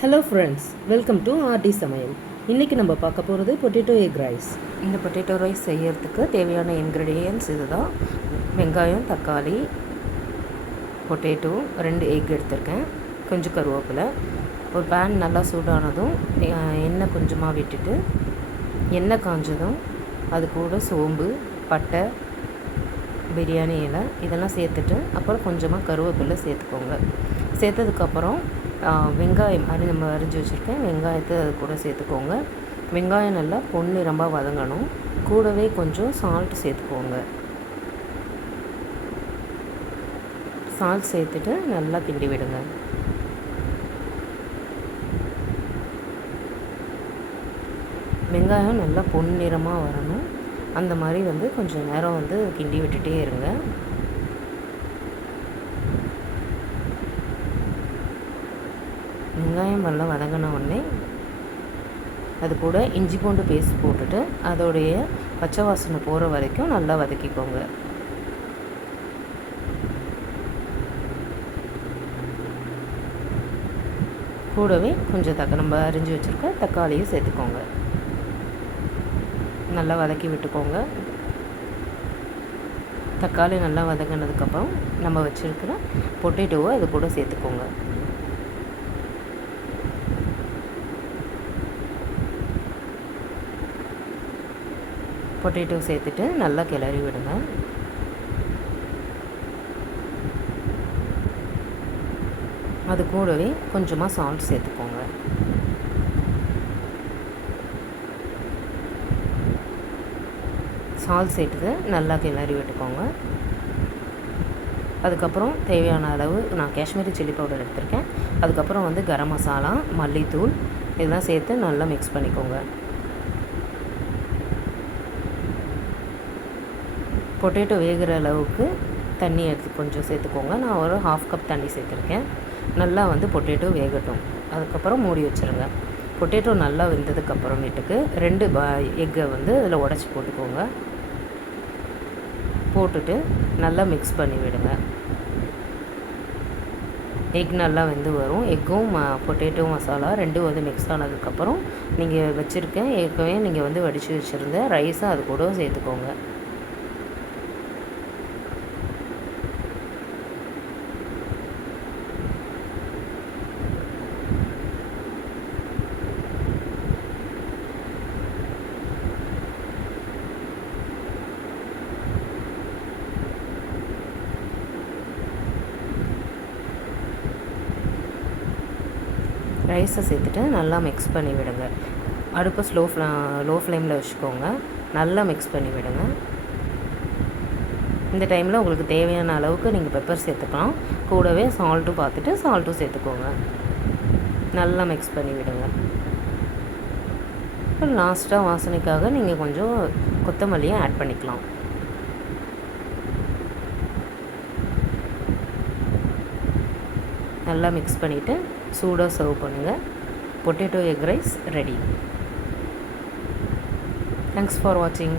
Hello friends, welcome to RD சமையல். இன்றைக்கி நம்ம பார்க்க போகிறது பொட்டேட்டோ எக் ரைஸ். இந்த பொட்டேட்டோ ரைஸ் செய்யறதுக்கு தேவையான இன்க்ரீடியன்ட்ஸ் இதுதான். வெங்காயம், தக்காளி, பொட்டேட்டோ, 2 எக் எடுத்திருக்கேன், கொஞ்சம் கருவேப்பிலை. ஒரு பேன் நல்லா சூடானதும் எண்ணெய் கொஞ்சமாக விட்டுட்டு, எண்ணெய் காஞ்சதும் அது கூட சோம்பு, பட்டை, பிரியாணி இலை இதெல்லாம் சேர்த்துட்டு அப்புறம் கொஞ்சமாக கருவேப்பிலை சேர்த்துக்கோங்க. சேர்த்ததுக்கப்புறம் வெங்காயம் நம்ம அரிஞ்சு வச்சுருக்கேன், வெங்காயத்தை அது கூட சேர்த்துக்கோங்க. வெங்காயம் நல்லா பொன்னிறமாக வதங்கணும். கூடவே கொஞ்சம் சால்ட் சேர்த்துக்கோங்க. சால்ட் சேர்த்துட்டு நல்லா கிண்டி விடுங்க. வெங்காயம் நல்லா பொன்னிறமாக வரணும். அந்த மாதிரி கொஞ்சம் நேரம் கிண்டி விட்டுட்டே இருங்க. வெங்காயம் நல்லா வதங்கின உடனே அது கூட இஞ்சி பூண்டு பேஸ்ட் போட்டுட்டு அதோடைய பச்சை வாசனை போகிற வரைக்கும் நல்லா வதக்கிக்கோங்க. கூடவே கொஞ்சம் நம்ம அரிஞ்சு வச்சுருக்க தக்காளியும் சேர்த்துக்கோங்க. நல்லா வதக்கி விட்டுக்கோங்க. தக்காளி நல்லா வதங்கினதுக்கப்புறம் நம்ம வச்சுருக்கிற பொட்டேட்டோவை அது கூட சேர்த்துக்கோங்க. பொட்டேட்டோ சேர்த்துட்டு நல்லா கிளறி விடுங்க. அது கூடவே கொஞ்சமாக சால்ட் சேர்த்துக்கோங்க. சால்ட் சேர்த்துட்டு நல்லா கிளறி விட்டுக்கோங்க. அதுக்கப்புறம் தேவையான அளவு நான் காஷ்மீரி சில்லி பவுடர் எடுத்திருக்கேன். அதுக்கப்புறம் கரம் மசாலா, மல்லித்தூள் இதெல்லாம் சேர்த்து நல்லா மிக்ஸ் பண்ணிக்கோங்க. பொட்டேட்டோ வேகிற அளவுக்கு தண்ணி எடுத்து கொஞ்சம் சேர்த்துக்கோங்க. நான் ஒரு 1/2 கப் தண்ணி சேர்த்துருக்கேன். நல்லா பொட்டேட்டோ வேகட்டும். அதுக்கப்புறம் மூடி வச்சுருங்க. பொட்டேட்டோ நல்லா வெந்ததுக்கப்புறமேட்டுக்கு 2 எக்கை அதில் உடச்சி போட்டுக்கோங்க. போட்டுட்டு நல்லா மிக்ஸ் பண்ணி விடுங்க. எக் நல்லா வெந்து வரும். எக்கும் பொட்டேட்டோ மசாலா 2 மிக்ஸ் ஆனதுக்கப்புறம் நீங்கள் வச்சுருக்கேன் ஏற்கனவே நீங்கள் வடித்து வச்சுருந்த ரைஸை அது கூட சேர்த்துக்கோங்க. ரைஸை சேர்த்துட்டு நல்லா மிக்ஸ் பண்ணி விடுங்க. அடுப்பை லோ ஃப்ளேமில் வச்சுக்கோங்க. நல்லா மிக்ஸ் பண்ணி விடுங்க. இந்த டைமில் உங்களுக்கு தேவையான அளவுக்கு நீங்கள் பெப்பர் சேர்த்துக்கலாம். கூடவே சால்ட்டும் பார்த்துட்டு சால்ட்டும் சேர்த்துக்கோங்க. நல்லா மிக்ஸ் பண்ணி விடுங்க. இப்போ லாஸ்ட்டாக வாசனைக்காக நீங்கள் கொஞ்சம் கொத்தமல்லியை ஆட் பண்ணிக்கலாம். நல்லா மிக்ஸ் பண்ணிவிட்டு சூடாக சர்வ் பண்ணுங்கள். Potato egg rice ready. Thanks for வாட்சிங்.